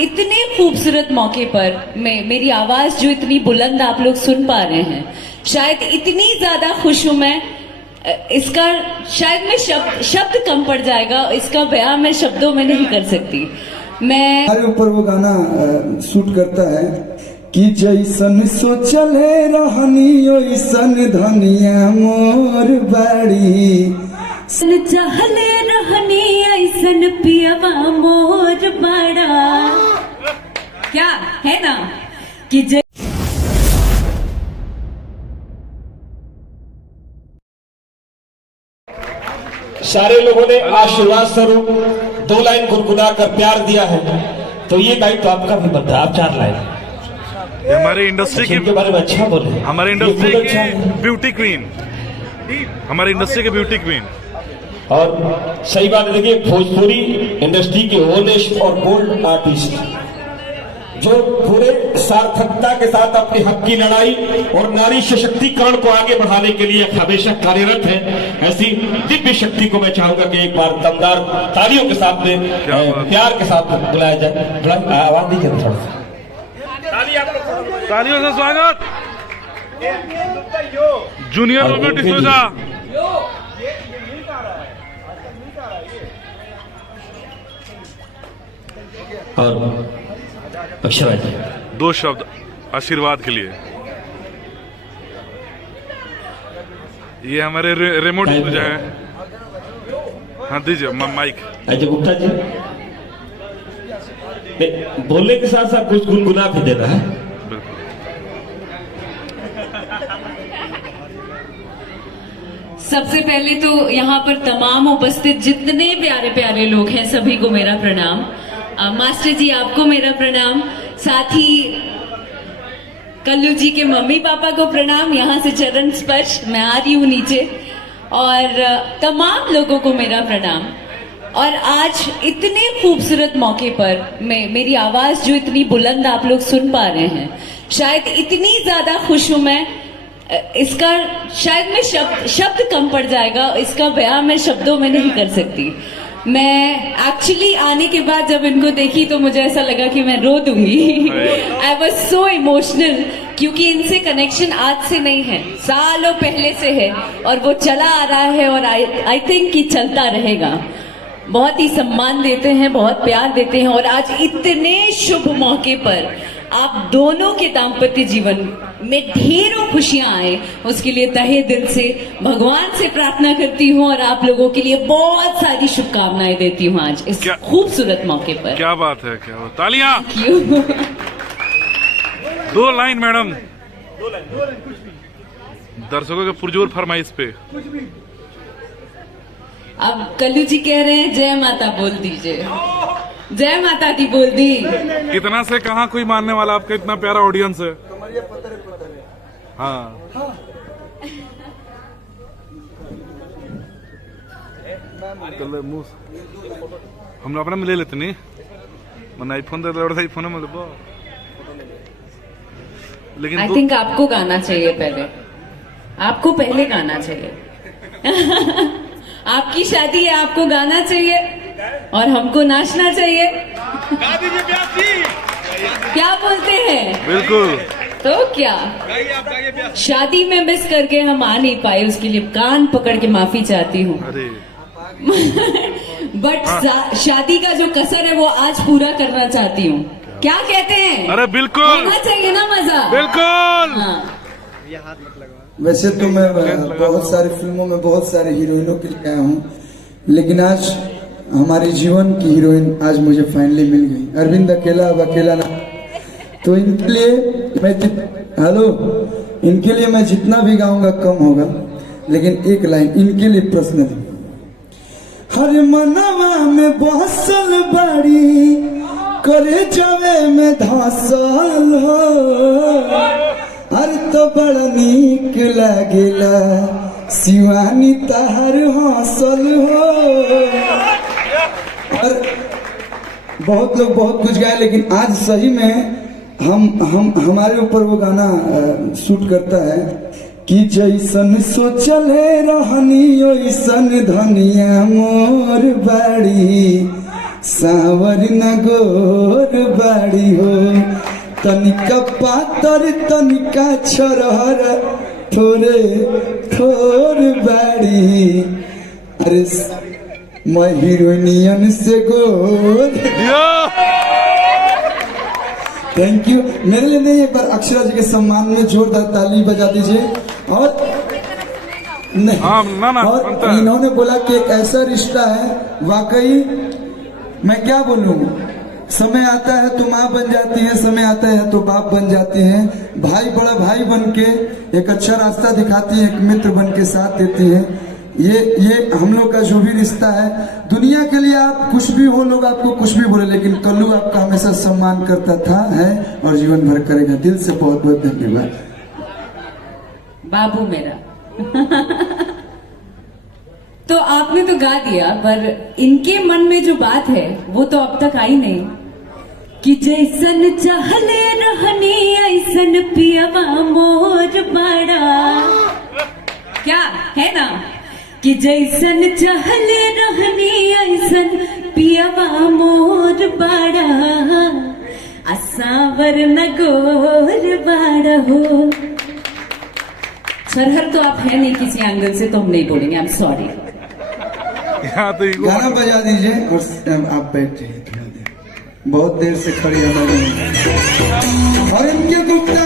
इतने खूबसूरत मौके पर मेरी आवाज जो इतनी बुलंद आप लोग सुन पा रहे हैं, शायद इतनी ज्यादा खुश हूं मैं, इसका शायद मैं शब्द कम पड़ जाएगा, इसका बयां मैं शब्दों में नहीं कर सकती। मैं हमारे ऊपर वो गाना शूट करता है कि जैसन सोचले रहनी ओइसन धनिया मोर बाड़ी, चाहले रहनी ऐसन पियवा मोर बड़ा, क्या है ना कि सारे लोगों ने आशीर्वाद स्वरूप 2 लाइन गुनगुना कर प्यार दिया है, तो ये दायित्व आपका भी बनता है। आप 4 लाइन हमारे इंडस्ट्री के बारे में अच्छा बोले। हमारे इंडस्ट्री की ब्यूटी क्वीन, हमारी इंडस्ट्री के ब्यूटी क्वीन। और सही बात है, देखिए भोजपुरी इंडस्ट्री के ओनेस्ट और बोल्ड आर्टिस्ट जो पूरे सार्थकता के साथ अपने हक की लड़ाई और नारी सशक्तिकरण को आगे बढ़ाने के लिए हमेशा कार्यरत है, ऐसी दिव्य शक्ति को मैं चाहूंगा कि एक बार दमदार तालियों के साथ में प्यार के साथ बुलाया जाए। आवाज दीजिए थोड़ा सा, तालियों से स्वागत जूनियर रॉबर्ट डिसूजा। और अक्षरा जी 2 शब्द आशीर्वाद के लिए। ये हमारे रिमोट जो है, हाँ दीजिए माइक। अजय गुप्ता जी बोलने के साथ साथ कुछ गुनगुना भी देना है। सबसे पहले तो यहाँ पर तमाम उपस्थित जितने प्यारे प्यारे लोग हैं सभी को मेरा प्रणाम। मास्टर जी आपको मेरा प्रणाम, साथ ही कल्लू जी के मम्मी पापा को प्रणाम, यहाँ से चरण स्पर्श, मैं आ रही हूँ नीचे, और तमाम लोगों को मेरा प्रणाम। और आज इतने खूबसूरत मौके पर मेरी आवाज जो इतनी बुलंद आप लोग सुन पा रहे हैं, शायद इतनी ज्यादा खुश हूं मैं, इसका शायद मैं शब्द कम पड़ जाएगा, इसका बयां मैं शब्दों में नहीं कर सकती। मैं एक्चुअली आने के बाद जब इनको देखी तो मुझे ऐसा लगा कि मैं रो दूंगी। आई वॉज सो इमोशनल, क्योंकि इनसे कनेक्शन आज से नहीं है, सालों पहले से है, और वो चला आ रहा है और आई थिंक कि चलता रहेगा। बहुत ही सम्मान देते हैं, बहुत प्यार देते हैं, और आज इतने शुभ मौके पर आप दोनों के दाम्पत्य जीवन में ढेरों खुशियां आए, उसके लिए तहे दिल से भगवान से प्रार्थना करती हूँ, और आप लोगों के लिए बहुत सारी शुभकामनाएं देती हूँ आज इस खूबसूरत मौके पर। क्या बात है, क्या बात। तालियां। 2 लाइन मैडम, दर्शकों के पुरजोर फरमाइश पे। अब कल्लू जी कह रहे हैं जय माता बोल दीजिए, जय माता दी बोल दी। कितना से कहाँ कोई मानने वाला, आपका इतना प्यारा ऑडियंस है। हाँ हम अपना में ले लेते नहीं, मैंने आईफोन दे दिया, आईफोन में लेकिन आई थिंक आपको गाना चाहिए पहले, आपको पहले गाना चाहिए। आपकी शादी है, आपको गाना चाहिए और हमको नाचना चाहिए। क्या बोलते हैं? बिल्कुल। तो क्या शादी में मिस करके हम आ नहीं पाए, उसके लिए कान पकड़ के माफी चाहती हूँ। बट शादी का जो कसर है वो आज पूरा करना चाहती हूँ। क्या कहते हैं? अरे बिल्कुल, होना चाहिए ना मजा। बिल्कुल। हाँ। वैसे तो मैं बहुत सारी फिल्मों में बहुत सारे हीरोइनों के लिए आया हूँ, लेकिन आज हमारे जीवन की हीरोइन आज मुझे फाइनली मिल गई। अरविंद अकेला अब अकेला ना, तो इनके लिए इनके लिए मैं जितना भी गाऊंगा कम होगा, लेकिन एक लाइन इनके लिए पर्सनली। हर मनवा में बसल बाड़ी, करे जावे में धासल हो, हर तो बड़ा नीक लागेला शिवानी तार हौसल हो। और बहुत लोग बहुत कुछ गाए, लेकिन आज सही में हमारे ऊपर वो गाना शूट करता है कि जैसन सोचले रहनी ओइसन धनिया मोर बाड़ी, सावर न गोर बाड़ी हो, तनिका पातर तनिका छरहर थोरे थोर बाड़ी। अरे मैं हीरोइनियन से गोर। Thank you. मेरे लिए नहीं, एक बार अक्षरा जी के सम्मान में जोरदार ताली बजा दीजिए। और नहीं, और इन्होंने बोला कि एक ऐसा रिश्ता है, वाकई मैं क्या बोलूं, समय आता है तो माँ बन जाती है, समय आता है तो बाप बन जाती हैं, भाई बड़ा भाई बन के एक अच्छा रास्ता दिखाती है, एक मित्र बन के साथ देती है। ये हम लोग का जो भी रिश्ता है, दुनिया के लिए आप कुछ भी हो, लोग आपको कुछ भी बोले, लेकिन कल्लू आपका हमेशा सम्मान करता था, है और जीवन भर करेगा। दिल से बहुत बहुत धन्यवाद। बाबू मेरा। तो आपने तो गा दिया, पर इनके मन में जो बात है वो तो अब तक आई नहीं कि जैसन चाहले रहनी ऐसन पियवा मोर बड़ा। क्या है ना कि जैसन चाहले रहनी ऐसन पियवा मोर बड़ा, असावर न गोर बड़ा हो। सरहर तो आप है नहीं किसी एंगल से, तो हम नहीं बोलेंगे, आई एम सॉरी। गाना बजा दीजिए और आप बैठ जाइए थोड़ा देर, बहुत देर से खड़ी हमारी। और इनके गुप्ता